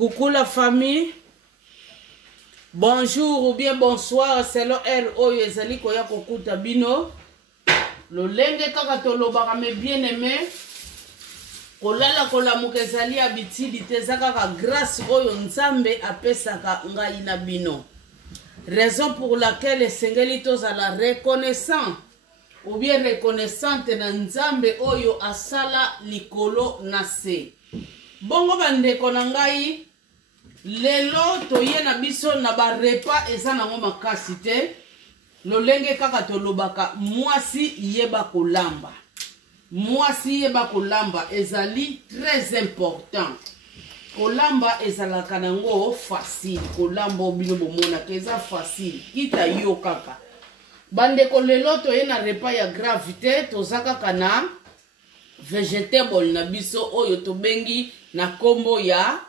Coucou la famille. Bonjour ou bien bonsoir. C'est le R.O. Ezali koya kokuta bino. Lo lenge kaka tolobaka me bien aimé. Kolala kolamuka ezali abitidi te kaka grâce oyo nzambe apesaka ngai na bino. Raison pour laquelle esengeli tozala reconnaissant ou bien reconnaissante na nzambe oyo asala likolo na se. Bongo bandeko na ngai lelo toye na biso na ba repas eza nango makasi te. Lolenge kaka tolobaka mwasi yeba kolamba. Mwasi yeba kolamba ezali très important. Kolamba ezalaka nango facile. Kolamba obino bomona keza facile. Kita yo kaka. Bandeko lelo toye na repas ya gravité tozaka kana vegetable na biso oyo tobengi na kombo ya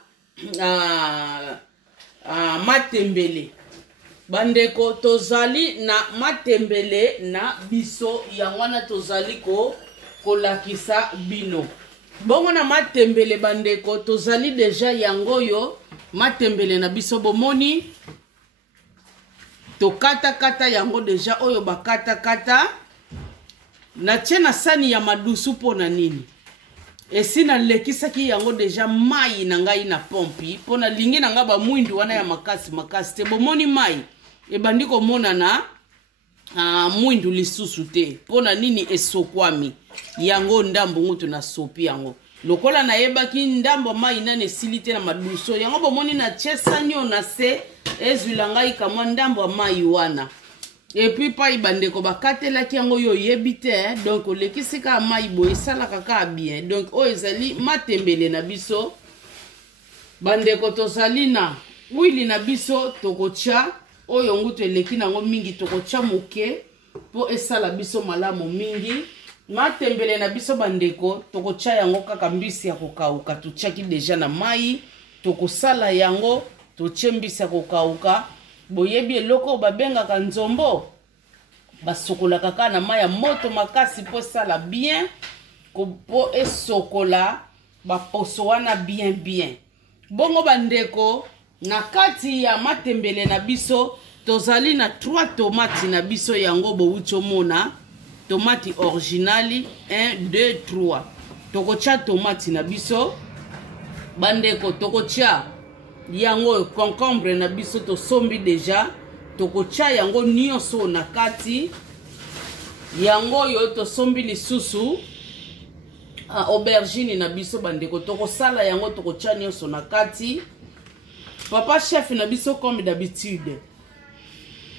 matembele. Bandeko tozali na matembele na biso yangwana tozali kolakisa bino. Bongo na matembele bandeko tozali deja yangoyo matembele na biso bomoni to kata yango deja oyo bakata na tena sani ya madusu pona nini. Esina lekisaki yango deja mai na ngai na pompi pona lingi na nga ba mwindu wana ya makasi te bomoni mai ebandiko mona na mwindu lisusu te pona nini esokwami yango ndambo ngutu na sopi yango lokola na yebaki ndambo mai nane silite na maduso yango bomoni na chesanyo na se ezwila ngai kamwa ndambo mai wana. Et puis pa ibandeko bakatelaki yango yo yebite donc lekisika mai boye sala kaka bien donc o ezali matembele na biso bandeko tozali na wili na biso tokocha oyo ngutu eleki nango mingi tokocha moke po esala biso malamu mingi. Matembele na biso bandeko tokocha yango kaka mbisi ya kokauka tuchaki deja na mai tokosala yango toche mbisi ya kokauka. Boyebi eloko babengaka nzombo basokola kaka na mai ya moto makasi po sala bien po esokola baposo wana bien. Bongo bandeko na kati ya matembele na biso tozali na 3 tomates na biso yango boucho mona tomate originali 1 2 3 tokocha tomate na biso bandeko tokocha yango concombre na biso to sombi deja tokocha yango nyonso na kati yango yo to sombi lisusu aubergine na biso bandeko tokosala yango tokocha nyonso na kati. Papa chef na biso comme d'habitude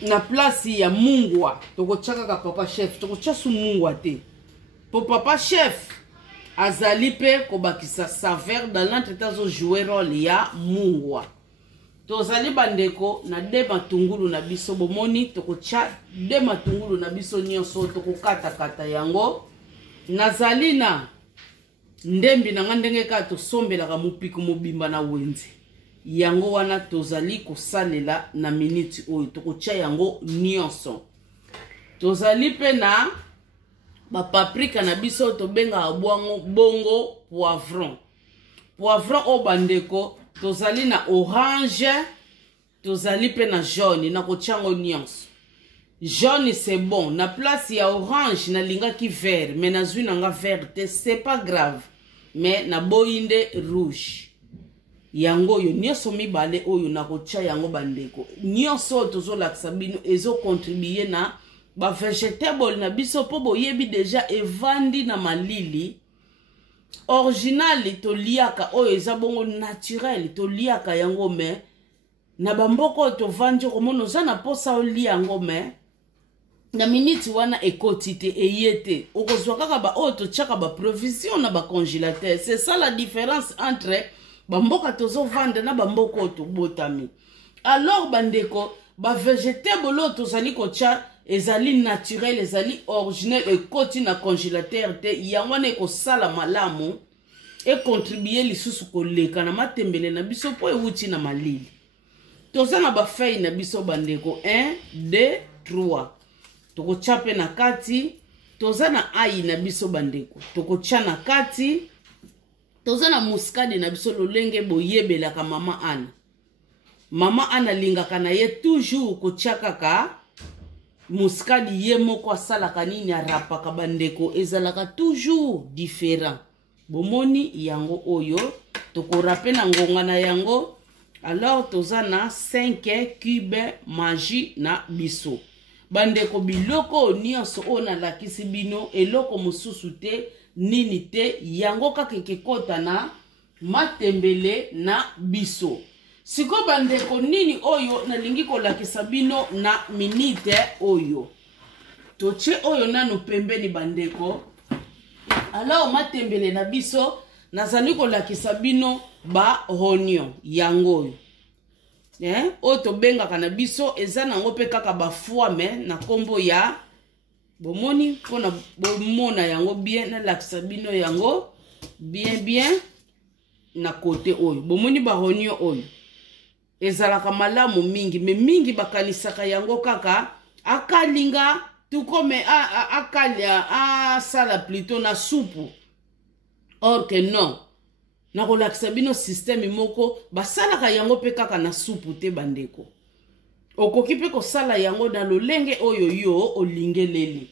na place ya mungwa tokocha kaka papa chef tokocha su mungwa te po papa chef azali pe kobakisa saveur dans l'entretemps jouer rôle ya mungwa. Tozali bandeko na de matungulu na biso bomoni tokocha de matungulu na biso nyonso tokokata yango. Nazali na ndembi na ngandenge ka tosombelaka mupiku mobimba na wenze yango wana tozali kosalela na minute oyo tokocha yango nyonso. Tozali pe na ba paprika na biso tobenga bongo poivron o bandeko tozali na orange tozali pe na jaune na kochango nyonso. Jaune c'est bon na place ya orange na lingaki vert mais na zwi nanga vert te c'est pas grave mais na boinde rouge yango yo nyonso mibale oyo na kocha yango bandeko nyonso tozolakisa bino ezo contribuer na ba vegetable na biso po boyebi deja evandi na malili original to liaka oyo eza bongo naturel to liaka yango me na bamboko to vandi komono za na posa oli yango me na minute wana ekoti te eyete okozwa kaka ba oyo to chaka ba provision na ba congélateur. C'est ça la différence entre bamboka tozo vanda na bamboko to botami. Alors bandeko ba vegetable tozali kocha ezali naturel ezali original ekoti na congélateur te yango ne ko sala malamu e contribuer lisusu koleka na matembele na biso po ewuti na malili. Tozana ba feuille na biso bandeko 1 2 3 tokocha pe na kati tozana ai na biso bandeko tokocha na kati tozana muskadi na biso lolenge boyebelaka mama Ana. Mama Ana lingaka na ye toujours kotiakaka muskadi ye moko asalaka nini arapaka bandeko ezalaka toujours différent. Bomoni yango oyo tokorape na ngonga na yango. Alors tozana 5 cube magie na biso. Bandeko biloko nyonso ona lakisi bino eloko mosusu te nini te yango kaka ekekota na matembele na biso. Siko bandeko nini oyo nalingi kolakisa bino na minute oyo. Toche oyo nanu pembeni bandeko. Alors matembele na biso nazali kolakisa bino ba onion yango oyo. Oto benga kana biso eza nango pe kaka ba foame na kombo ya bomoni pona bomona yango bien na lakisa bino yango bien na kote oyo. Bomoni ba onion oyo ezalaka malamu mingi me mingi bakanisaka yango kaka akalinga tukome akalia sala plutôt na soupe. Or que non. Na kolakisa bino système moko basalaka yango pe kaka na soupe te bandeko. Okoki pe kosala yango na lolenge oyo yo olingeleli.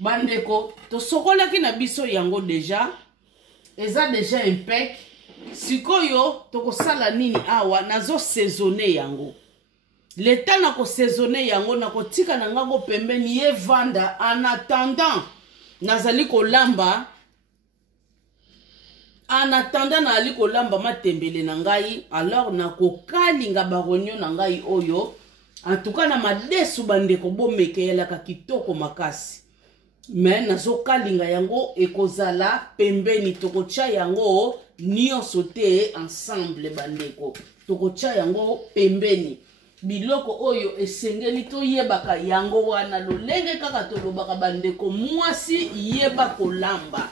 Bandeko to sokolaki na biso yango deja eza deja impec. Sikoyo to kosala nini awa nazo saisonner yango. Leta na ko saisonner yango na kotika na ngango pembeni ye vanda en attendant nazali kolamba. En attendant na ali kolamba matembele na ngai alors na kokalinga baronyo na ngai oyo en tout cas na madesu bandeko bomekeyelaka kitoko makasi. Mais nazo kalinga yango ekozala pembeni tokocha yango nyonso te ensemble bandeko. Tokocha yango pembeni. Biloko oyo esengeli toyebaka yango wana lolenge kaka tolobaka bandeko mwasi yeba kolamba.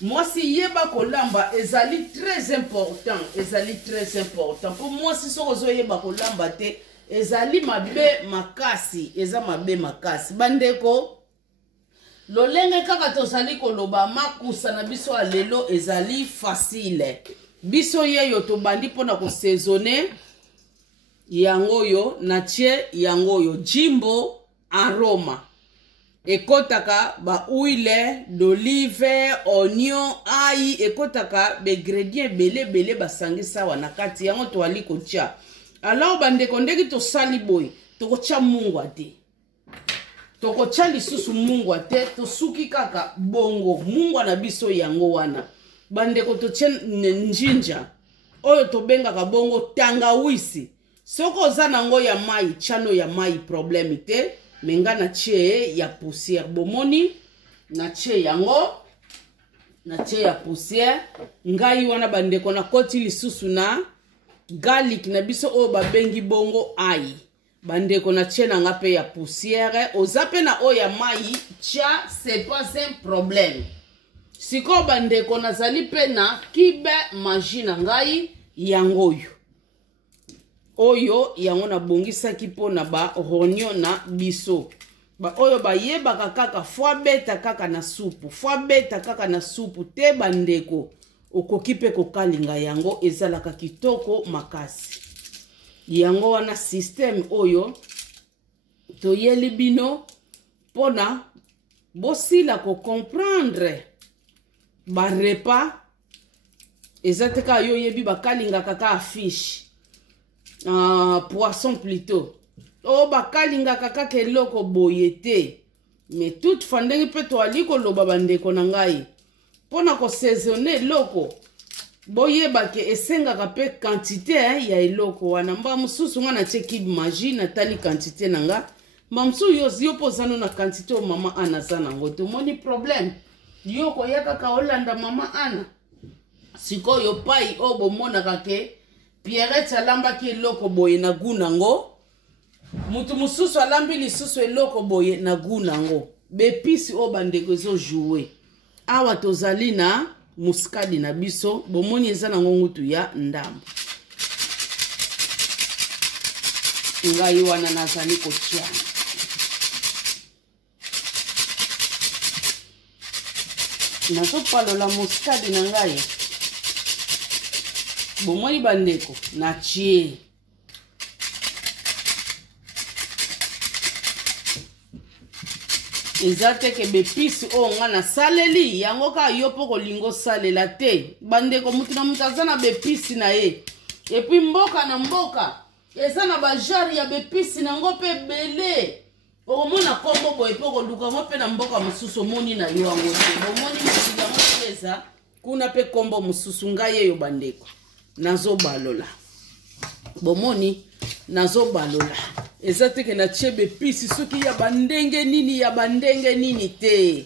Mwasi yeba kolamba ezali très important. Ezali très important. Pour mwasi soko yeba kolamba te ezali mabe makasi. Eza mabe makasi. Bandeko lolenge kaka tozali koloba makusa na biso alelo ezali facile. Biso yeyo tobandi pona ko saisonner yango yo na tie yango yo jimbo aroma. Ekotaka ba huile d'olive, oignon, ail, ekotaka be ingrédients bele basangisa wana kati yango to ali kotia. Alors bandeko ndeki to sali boy, to kotia mungwa te. To kotia lisusu mungwa te, to suki kaka bongo mungwa na biso yango wana. Bandeko to tia njinja. Oyo to benga ka bongo tangawisi. Soko za nango ya mai, chano ya mai problème te. Menga na tie ya poussière bomoni na tie yango na tie ya poussière ngai wana bandeko na koti lisusu na garlic na biso o babengi bongo ai bandeko na tie na ngape ya poussière ozape na o ya mai tia c'est pas un problème. Siko bandeko nazali pe na kibe magie na ngai yango oyo yango na bongisaki po na ba ronyo na biso. Ba oyo ba yebaka kaka fwa beta kaka na soupe. Fwa beta kaka na soupe te bandeko. Okoki pe kokalinga yango ezalaka kitoko makasi. Yango wana système oyo toyeli bino pona bosila ko comprendre ba repas ezateka yo yebi bakalinga kaka affiche. Poisson plutôt. Oh bakalinga kaka keloko boyete. Mais toute fandenge pe to aliko loba bandeko na ngai. Pona ko saisonner loko. Boyeba ke esenga ka pe quantité ya eloko wana mba mususu ngana cheki magie na tali quantité nanga. Mamsu yo pozano na quantité o mama Ana sana ngoto moni problème. Yo ko yaka ka Holanda mama Ana. Siko yo pai obo mona kake Pierrette alamba ki eloko boye na gunango. Mutu mususu alambi lisusu eloko boye na gunango. Bepisi o bandeko zo jouer. Awa tozali na muskadi na biso. Bomoni eza na ngutu ya ndambo. Ngai wana nazali kotia. Nazo palola muskadi na ngai. bomoni bandeko na tie eza te ke bepisi oyo nga na saleli yango kaka yo mpo kolingo salela te bandeko mutu na mutu aza na bepisi na ye epuis mboka na mboka eza na bajare ya bepisi nango mpe ebele okomona kombo boye mpo koluka ngo mpe na mboka mosusu omoni na yo yango te bomoni mokili yango mpe eza kuna mpe kombo mosusu ngai eyo bandeko nazobalola bomoni nazobalola eza teke na tie bepisi soki ya bandenge nini te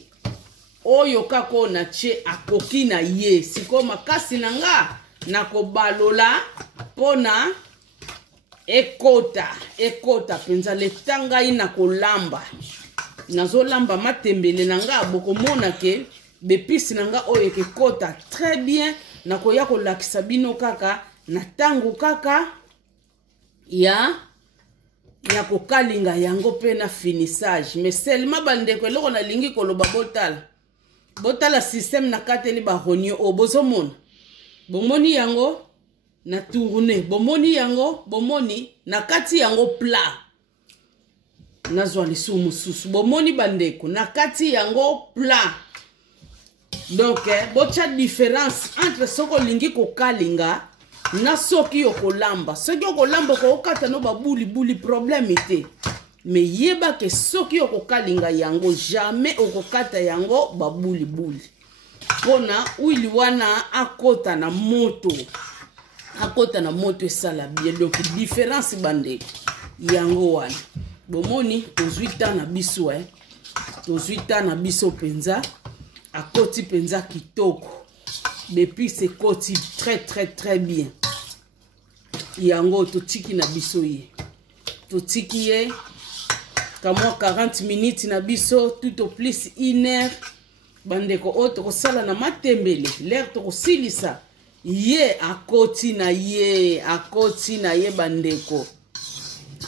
oyo kaka oyo na tie akoki na ye sikoyo makasi na nga nakobalola mpona ekota mpenza leta ngai nakolamba nazolamba matembele na nga bokomona ke bepisi na nga oyo ekekota très bien nakoya kolakisa bino kaka na ntango kaka ya kokalinga yango mpe na finissage mais seulement bandeko eloko nalingi koloba botala système na kateli baronio oyo bozomona bomoni yango na tourne bomoni yango bomoni na kati yango plat nazwa lisu mosusu bomoni bandeko na kati yango plat donc botya différence entre soko lingi kokalinga na soki okolamba soki okolamba kokata no babuli problème te mais yeba ke soki okokalinga yango jamais okokata yango babuli pona uili wana akota na moto esala bien donc différence bandeko yango wana bomoni tozwi ta na biso penza akoti penza kitoko depuis c'est koti très bien yango totiki na biso ye totiki ye kamwa 40 minutes na biso tout au plus 1 heure bandeko oyo tokosala na matembele l'air tokosilisa ye akoti na ye bandeko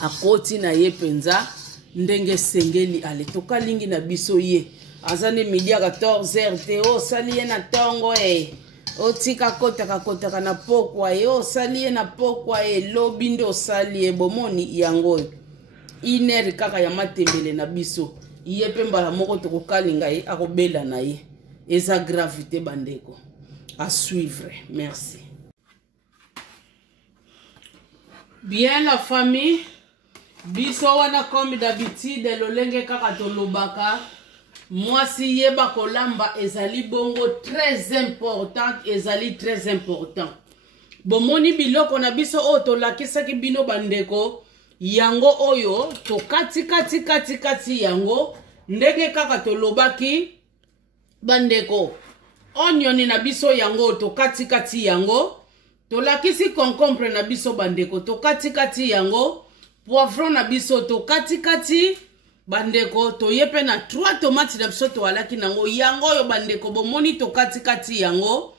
akoti na ye penza ndenge sengeli ale tokalingi na biso ye azane midi ya 14h te osali ye na tongo otika kotaka na pokwa ye osali ye na pokwa ye lobi nde osali ye bomoni yango 1 heure kaka ya matembele na biso ye mpe mbala moko tokokalinga ye akobela na ye eza gravité bandeko à suivre merci bien la famille biso wana comme d'habitude lolenge kaka tolobaka mwasi yeba kolamba ezali bongo très important bomoni biloko na biso oyo tolakisaki bino bandeko yango oyo tokati yango ndenge kaka tolobaki bandeko onion na biso yango tokati yango tolakisi concombre na biso bandeko tokati yango poivron na biso tokati bandeko toyepe na 3 tomates na biso toalaki nango yango oyo bandeko bomoni tokati yango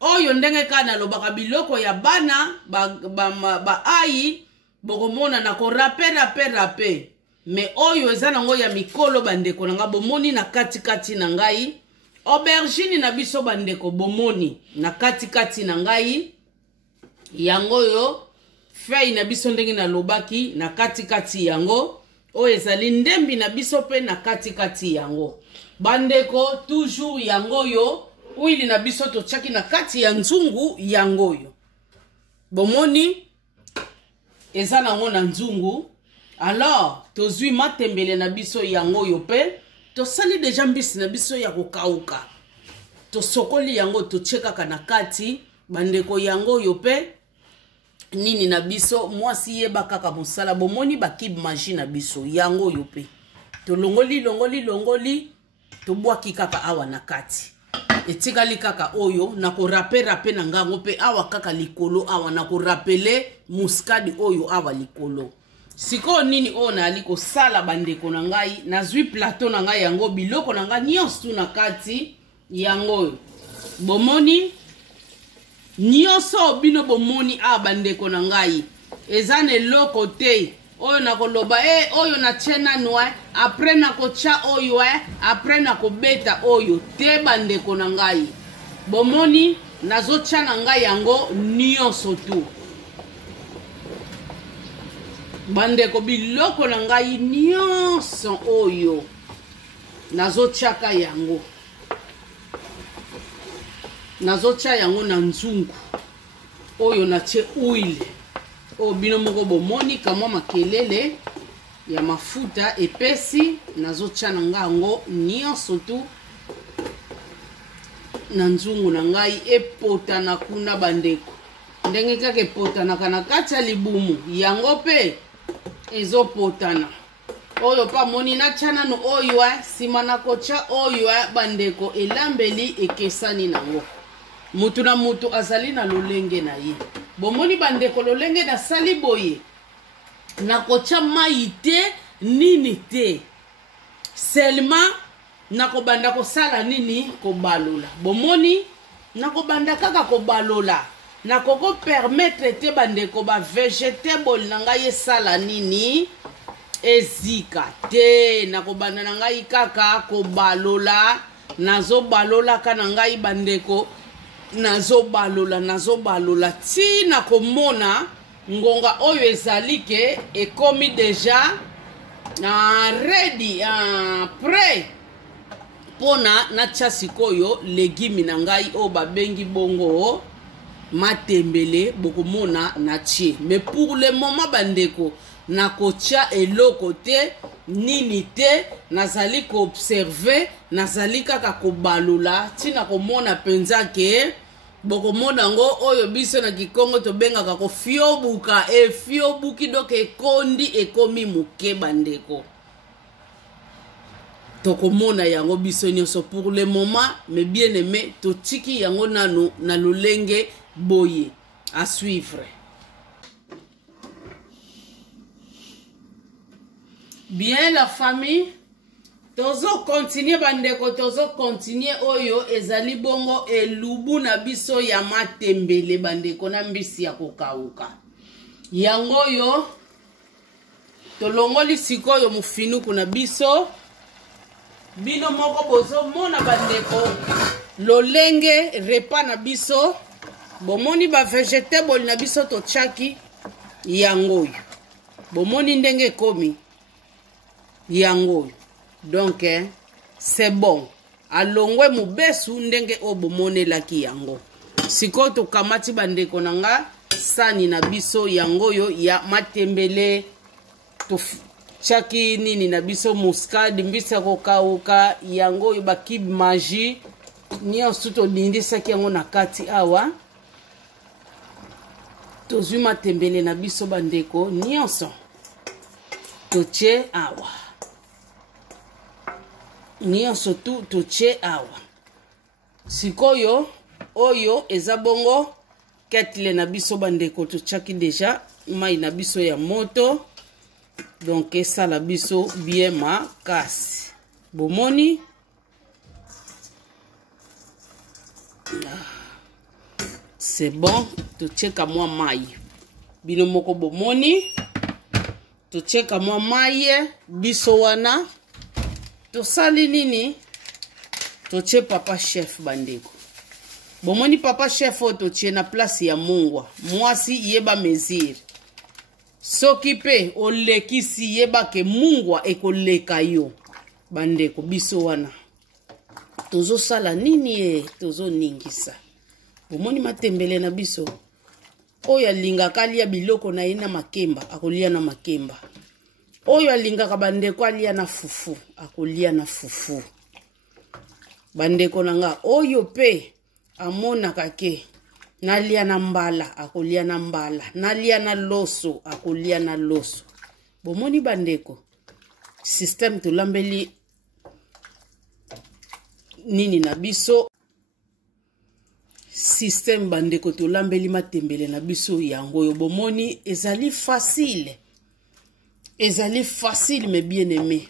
oyo ndenge ka na lobaka biloko ya bana ba ai bokomona na ko rape mais oyo eza nango ya mikolo bandeko nanga bomoni na kati na ngai aubergine na biso bandeko bomoni na kati na ngai yango yo feuille na biso ndenge na lobaki na kati yango oyo ezali ndembi na biso pe na kati yango bandeko toujours yango yo uili na biso tochaki na kati ya nzungu yango yo bomoni eza nango na nzungu alors tozwi matembele na biso yango yo pe tosali deja mbisi na biso ya kokauka tosokoli yango tochekaka na kati bandeko yango yo pe nini na biso mwasi yeba kaka mosala bomoni bakib magie na biso yango yo pe tolongoli tobwaki kaka awa na kati etikali kaka oyo na ko rape na ngango pe awa kaka likolo awa na ko rapele muscade oyo awa likolo siko nini oyo nali ko sala bandeko na ngai nazwi plateau na ngai yango biloko na ngai nyonso na kati yango bomoni nyonso bino bomoni a bandeko na ngai eza ne loko te oyo na koloba oyo na tiena noa après na kocha oyo après na kobeta oyo te bandeko na ngai bomoni nazotia na ngai yango nyonso tu. Bandeko biloko na ngai nyonso oyo nazotiaka yango. Nazotia yango na nzungu oyo natie huile. O bino moko bomoni kamwa makelele ya mafuta epesi nazotia na ngai yango nyonso tu na nzungu na ngai epotana kuna bandeko. Ndenge kaka epotanaka na kati ya libumu yango pe ezopotana. Oyo pa moni na chanano oyo sima na kocha oyo bandeko elambeli ekesani nango. Mutu na mutu azali na lolenge na ye. Bomoni bandeko lolenge na sali boye. Na kocha mai te nini te. Selma na kobanda kosala nini kobalola. Bomoni na kobanda kaka kobalola. Na koko permettre te bandeko ba vegetable na ngai esala nini ezika te. Na kobanda na ngai kaka kobalola. Nazo balola ka na ngai bandeko. Nazo balola ti na komona ngonga oyo ezali ke ekomi deja ready prêt pona na tia sikoyo legimi na ngai o babengi bongo matembele bokomona na tie. Mais pour le moment bandeko na kotia eloko te nini te nazali ko observer nazali kaka kobalola tina komona penza ke bokomona ngo oyo biso na Kikongo to bengaka ko fiobuka fiobuki donc ekondi ekomi muke bandeko. Tokomona yango biso nyonso pour le moment. Mais bien aimé totiki yango nano na lolenge boye à suivre. Bien la famille, tozo continuer bandeko, tozo continuer oyo ezali bongo elubu na biso ya matembele bandeko na mbisi ya kokauka. Yango yo tolongoli sikoyo mufinuku na biso. Bino moko bozo mona bandeko lolenge repa na biso. Bomoni ba vegetable na biso to chaki yango yo. Bomoni ndenge komi yango. Donc c'est bon. Alongwe mubesu ndenge obomone laki yango. Siko to kamati bandeko nanga sani na biso yango yo ya matembele to chaki nini na biso muscade mbisa kokauka yango yo bakib magie nyonso to lindisaki yango na kati awa. Tozwi matembele na biso bandeko nyonso toche awa. Nyonso tu toche awa. Sikoyo oyo eza bongo ketle na biso bandeko tochaki deja mai na biso ya moto. Donc esa la biso bien makasi. Bomoni c'est bon. Tocheka mwa mai. Bino moko bomoni tocheka mwa mai biso wana. Tosali nini toche papa chef bandeko. Bomoni papa chef o toche na place ya mungwa. Mwasi yeba mesure. Soki pe olekisi yeba ke mungwa ekoleka yo bandeko biso wana. Tozo sala nini tozo ningisa. Bomoni matembele na biso. Oyo alingaka lia biloko na ina makemba akolia na makemba. Oyo alingaka bandeko alia na fufu akolia na fufu. Bandeko nanga oyo pe amonaka ke nalia na mbala akolia na mbala, nalia na loso akolia na loso. Bomoni bandeko système to lambeli nini na biso. Système bandeko to lambeli matembele na biso yango yo bomoni ezali facile. Ezali facile mais bien aimé.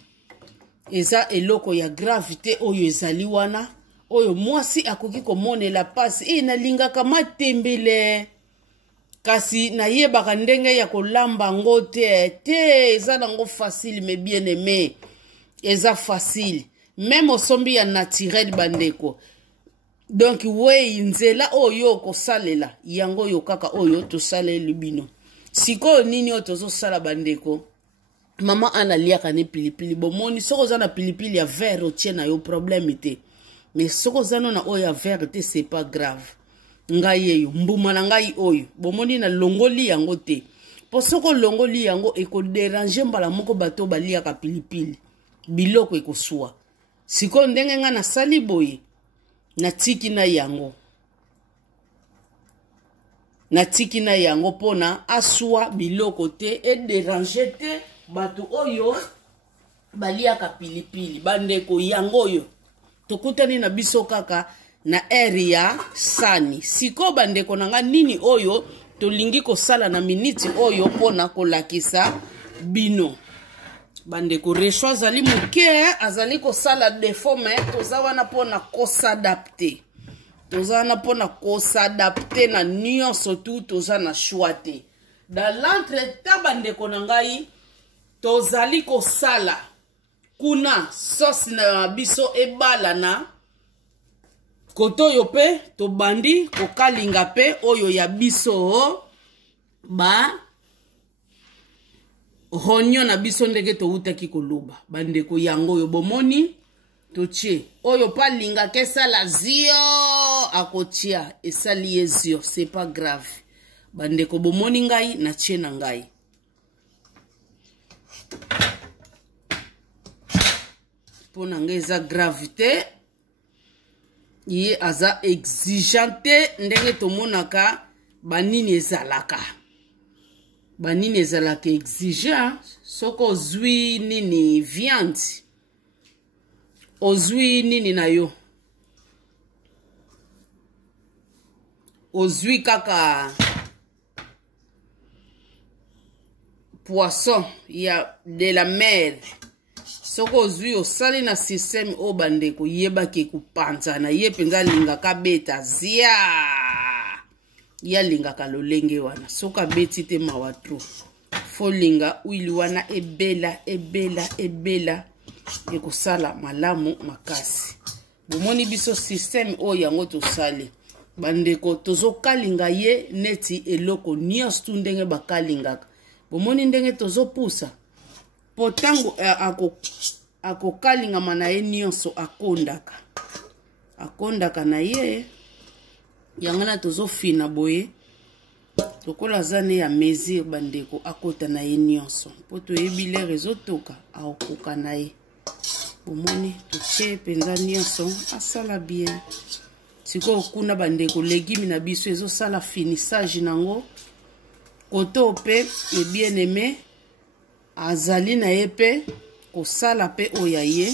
Eza eloko ya gravité oyo ezali wana. Oyo mwasi akoki komone la pasi. Na lingaka matembele. Kasi na yebaka ndenge ya kolamba ngote. Te eza nango facile mais bien aimé. Eza facile. Même au sombi ya naturel bandeko. donc we nzela oyo kosalela yango yo kaka oyo tosaleli bino siko nini oyo tozosala bandeko mama analiaka ne pilipili bomoni soko za na pilipili ya vert otie na yo problème te mais soko za na oyo ya vert te c'est pas grave ngai yeyo mbuma na ngai oyo bomoni na longoli yango te po soko longoli yango eko déranger mbala moko bato baliaka pilipili biloko ekosua siko ndenge nga na sali boye natiki na yango pona asua biloko te e déranger te bato oyo baliaka pilipili bandeko yango oyo tokutani na biso kaka na area sani siko bandeko nanga nini oyo tolingi kosala na miniti oyo pona kolakisa bino bandeko resho azali muke azali kosala defo me toza wana pona kosadapte na nyonso tu toza na choix te dans l'entretemps bandeko na ngai tozali kosala kuna sauce na biso ebala na koto yo pe tobandi kokalinga pe oyo ya biso ba honyo na biso ndenge toutaki koloba bandeko yango yo bomoni totie oyo palinga kesala zio akotia esali ezio c'est pas grave bandeko bomoni ngai na tie na ngai pona ngeza gravité ye aza exigeante ndenge tomonaka banini ezalaka exigeant soko ozwi nini viande ozwi nini na yo ozwi kaka poisson ya de la mer soko ozwi osali na système o bandeko yebaki kupanzana ye penza lingaka beta zia ya lingaka lolenge wana soka beti te mawatro folinga uili wana ebela ekosala malamu makasi bomoni biso système o yango tosali bandeko tozokalinga ye neti eloko nyonso tu ndenge bakalingaka bomoni ndenge tozopusa potango akokalingama na ye nyonso akondaka na ye yango na tozofina boye tokola zane ya mesure bandeko akota na ye nyonso po toyebi lere ezotoka aokoka na ye bomoni totie penza nyonso asala bien sikoyo kuna bandeko legimi na biso ezosala finissage nango koto pe bien aimé azali na ye pe kosala pe oya ye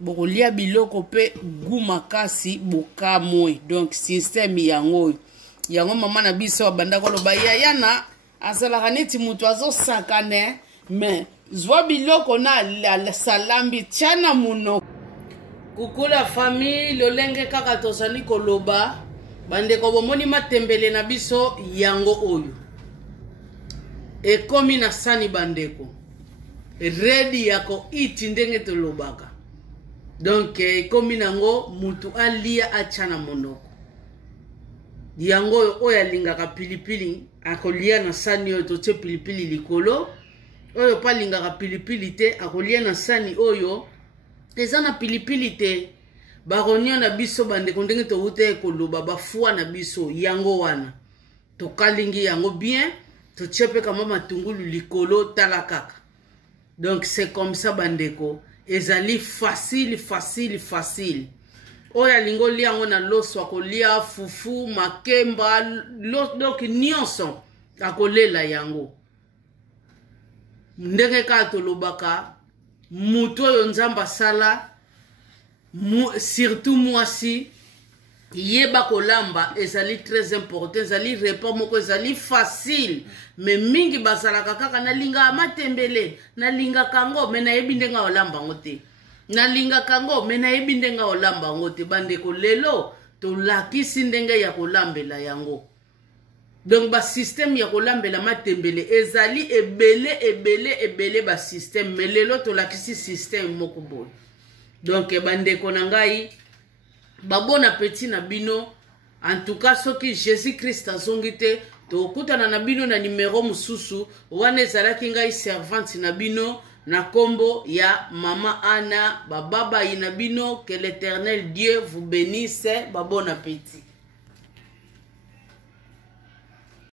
bokolia biloko pe gu makasi bokamwe donc système yango mama na biso abanda koloba yana asalaka neti mutu azosakane mais zwa biloko na salambi tiana munoko kukula famille lolenge kaka tozali koloba bandeko bomoni matembele na biso yango oyo ekomi na sani bandeko ready yako iti ndenge tolobaka donc ekomi nango mutu alia achana monoko yango oyo alingaka pilipili akolia na sani oyo totie pilipili likolo oyo palingaka pilipili te akolia na sani oyo eza na pilipili te baronio na biso bandeko ndenge towute koloba bafua na biso yango wana tokalingi yango bien totie pe kama matungulu likolo tala kaka donc c'est comme ça bandeko ezali facile oya lingo liango na loso akolia fufu makemba donc nyonso akolela yango ndenge ka tolobaka mutu oyo nzamba sala surtout mwasi yeba kolamba ezali très important ezali repas moko ezali facile mais mingi bazalaka kaka nalinga matembele nalinga kango me nayebi ndenga olamba ngo te nalinga kango me nayebi ndenga olamba ngo te bandeko lelo tolakisi ndenge ya kolambela yango donc ba système ya kolambela matembele ezali ebele ba système mais lelo tolakisi système moko boy donc bandeko na ngai Bon appétit na bino. En tout cas, ce que Jésus-Christ a zongité, tokutana na bino na numéro mususu, wane zalaki ngai servante na bino, na kombo ya Mama Anna, bababa ina bino, que l'Éternel Dieu vous bénisse, bon appétit.